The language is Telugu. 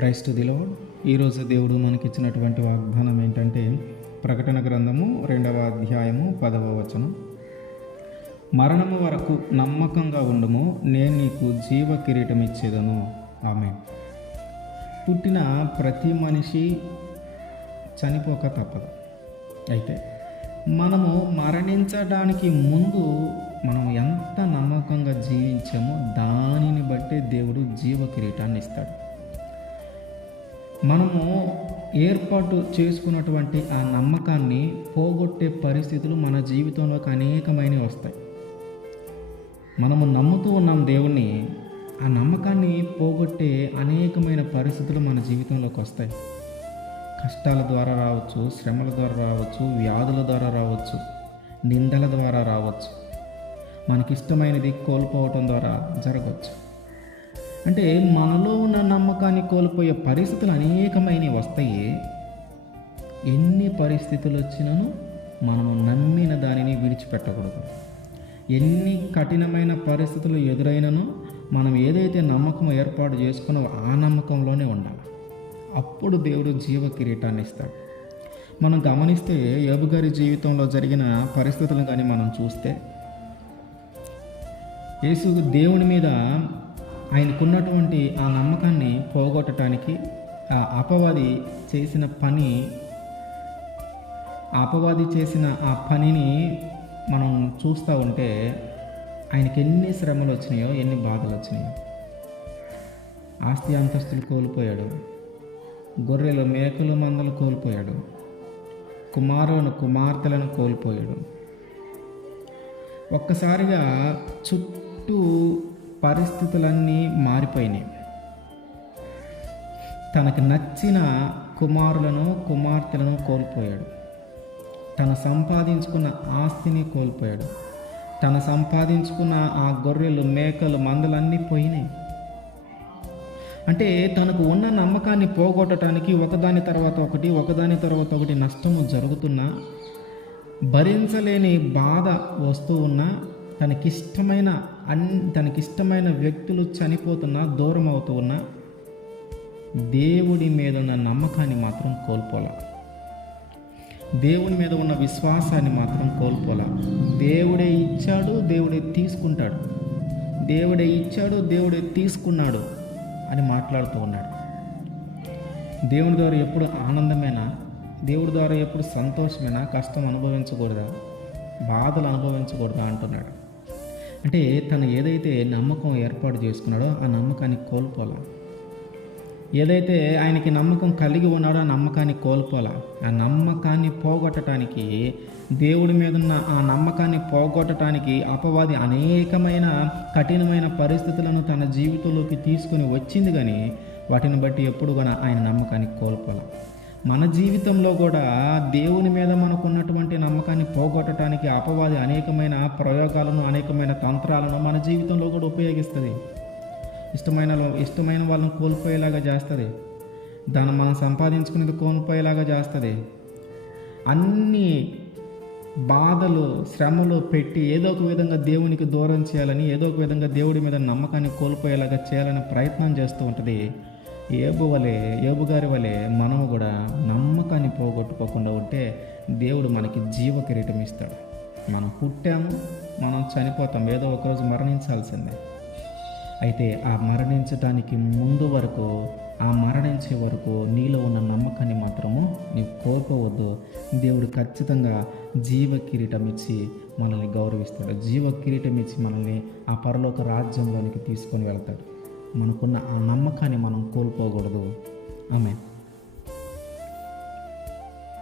Christ the lord. ఈరోజు దేవుడు మనకిచ్చినటువంటి వాగ్దానం ఏంటంటే ప్రకటన గ్రంథము 2వ అధ్యాయము 10వ వచనం. మరణము వరకు నమ్మకంగా ఉండుము, నేను నీకు జీవ కిరీటం ఇచ్చేదను. ఆమేన్. పుట్టిన ప్రతి మనిషి చనిపోక తప్పదు. అయితే మనము మరణించడానికి ముందు మనం ఎంత నమ్మకంగా జీవించామో దానిని బట్టే దేవుడు జీవ కిరీటాన్ని ఇస్తాడు. మనము ఏర్పాటు చేసుకున్నటువంటి ఆ నమ్మకాన్ని పోగొట్టే పరిస్థితులు మన జీవితంలోకి అనేకమైనవి వస్తాయి. మనము నమ్ముతూ ఉన్నాం దేవుణ్ణి, ఆ నమ్మకాన్ని పోగొట్టే అనేకమైన పరిస్థితులు మన జీవితంలోకి వస్తాయి. కష్టాల ద్వారా రావచ్చు, శ్రమల ద్వారా రావచ్చు, వ్యాధుల ద్వారా రావచ్చు, నిందల ద్వారా రావచ్చు, మనకిష్టమైనది కోల్పోవటం ద్వారా జరగవచ్చు. అంటే మనలో ఉన్న నమ్మకాన్ని కోల్పోయే పరిస్థితులు అనేకమైనవి వస్తాయి. ఎన్ని పరిస్థితులు వచ్చినాను మనము నమ్మిన దానిని విడిచిపెట్టకూడదు. ఎన్ని కఠినమైన పరిస్థితులు ఎదురైనను మనం ఏదైతే నమ్మకం ఏర్పాటు చేసుకున్నామో ఆ నమ్మకంలోనే ఉండాలి. అప్పుడు దేవుడు జీవ కిరీటాన్ని ఇస్తాడు. మనం గమనిస్తే యోబు గారి జీవితంలో జరిగిన పరిస్థితులను కానీ మనం చూస్తే, యేసు దేవుని మీద ఆయనకున్నటువంటి ఆ నమ్మకాన్ని పోగొట్టడానికి ఆ అపవాది చేసిన పనిని మనం చూస్తూ ఉంటే ఆయనకి ఎన్ని శ్రమలు వచ్చినాయో, ఎన్ని బాధలు వచ్చినాయో. ఆస్తి అంతస్తులు కోల్పోయాడు, గొర్రెలు మేకలు మందలు కోల్పోయాడు, కుమార్తెలను కోల్పోయాడు. ఒక్కసారిగా చుట్టూ పరిస్థితులన్నీ మారిపోయినాయి. తనకు నచ్చిన కుమార్తెలను కోల్పోయాడు. తను సంపాదించుకున్న ఆస్తిని కోల్పోయాడు. తను సంపాదించుకున్న ఆ గొర్రెలు మేకలు మందలన్నీ పోయినాయి. అంటే తనకు ఉన్న నమ్మకాన్ని పోగొట్టడానికి ఒకదాని తర్వాత ఒకటి నష్టము జరుగుతున్నా, భరించలేని బాధ వస్తూ ఉన్నా, తనకిష్టమైన వ్యక్తులు చనిపోతున్నా, దూరం అవుతూ ఉన్నా, దేవుడి మీద ఉన్న నమ్మకాన్ని మాత్రం కోల్పోలా. దేవుని మీద ఉన్న విశ్వాసాన్ని మాత్రం కోల్పోలా. దేవుడే ఇచ్చాడు, దేవుడే తీసుకుంటాడు, దేవుడే ఇచ్చాడు, దేవుడే తీసుకున్నాడు అని మాట్లాడుతూ ఉన్నాడు. దేవుని ద్వారా ఎప్పుడు ఆనందమేనా? దేవుడి ద్వారా ఎప్పుడు సంతోషమేనా? కష్టం అనుభవించకూడదా? బాధలు అనుభవించకూడదా అంటున్నాడు. అంటే తను ఏదైతే నమ్మకం ఏర్పాటు చేసుకున్నాడో ఆ నమ్మకాన్ని కోల్పోలా. ఏదైతే ఆయనకి నమ్మకం కలిగి ఉన్నాడో ఆ నమ్మకాన్ని కోల్పోలా. ఆ నమ్మకాన్ని పోగొట్టడానికి, దేవుడి మీద ఉన్న ఆ నమ్మకాన్ని పోగొట్టడానికి అపవాది అనేకమైన కఠినమైన పరిస్థితులను తన జీవితంలోకి తీసుకొని వచ్చింది, కానీ వాటిని బట్టి ఎప్పుడు కూడా ఆయన నమ్మకాన్ని కోల్పోలా. మన జీవితంలో కూడా దేవుని మీద మనకు ఉన్నటువంటి నమ్మకాన్ని పోగొట్టడానికి అపవాది అనేకమైన ప్రయోగాలను, అనేకమైన తంత్రాలను మన జీవితంలో కూడా ఉపయోగిస్తుంది. ఇష్టమైన వాళ్ళని కోల్పోయేలాగా చేస్తుంది. దాన్ని మనం సంపాదించుకునేది కోల్పోయేలాగా చేస్తుంది. అన్ని బాధలు, శ్రమలు పెట్టి ఏదో ఒక విధంగా దేవునికి దూరం చేయాలని, ఏదో ఒక విధంగా దేవుడి మీద నమ్మకాన్ని కోల్పోయేలాగా చేయాలని ప్రయత్నం చేస్తూ ఉంటుంది. యోబు గారి వలె మనము కూడా నమ్మకాన్ని పోగొట్టుకోకుండా ఉంటే దేవుడు మనకి జీవ కిరీటం ఇస్తాడు. మనం పుట్టాము, మనం చనిపోతాం, ఏదో ఒకరోజు మరణించాల్సిందే. అయితే ఆ మరణించడానికి ముందు వరకు, ఆ మరణించే వరకు నీలో ఉన్న నమ్మకాన్ని మాత్రము నీవు కోల్పోవద్దు. దేవుడు ఖచ్చితంగా జీవ కిరీటం ఇచ్చి మనల్ని గౌరవిస్తాడు. జీవ కిరీటం ఇచ్చి మనల్ని ఆ పరలోక రాజ్యంలోనికి తీసుకొని వెళ్తాడు. మనకున్న ఆ నమ్మకాన్ని మనం కోల్పోకూడదు. ఆమేన్.